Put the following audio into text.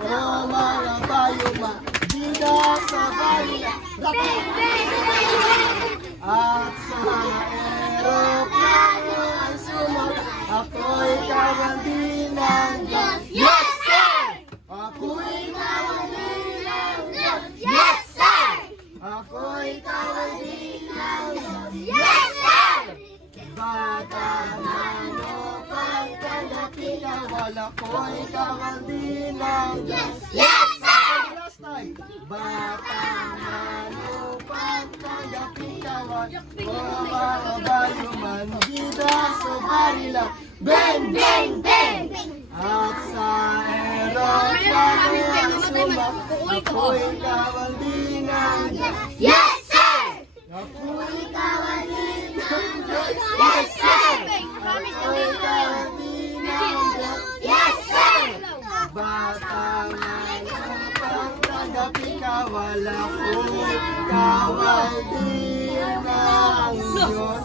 O mga bayuma, bida sa balila. At sa mga eroplano ay sumagot, ako'y kawandi ng Diyos. Yes, sir! Ako'y kawandi ng Diyos. Yes, sir! Ako'y kawandi ng Diyos. Yes, sir! Bata manupang tanggapin kawal, ako'y kawandi ng Diyos. Yes, sir! Last time. Bata manupang tanggapin kawal, o mga bayuman, bida sa balila. Bang, bang, bang! At sa eroplano ang sumak, ako'y kawandi ng Diyos. Yes, sir! Ako'y kawandi ng Diyos. Yes, sir! Ako'y kawandi ng Diyos. Yes, sir! Bata manupang tanggapin kawal, ako'y kawandi ng Diyos.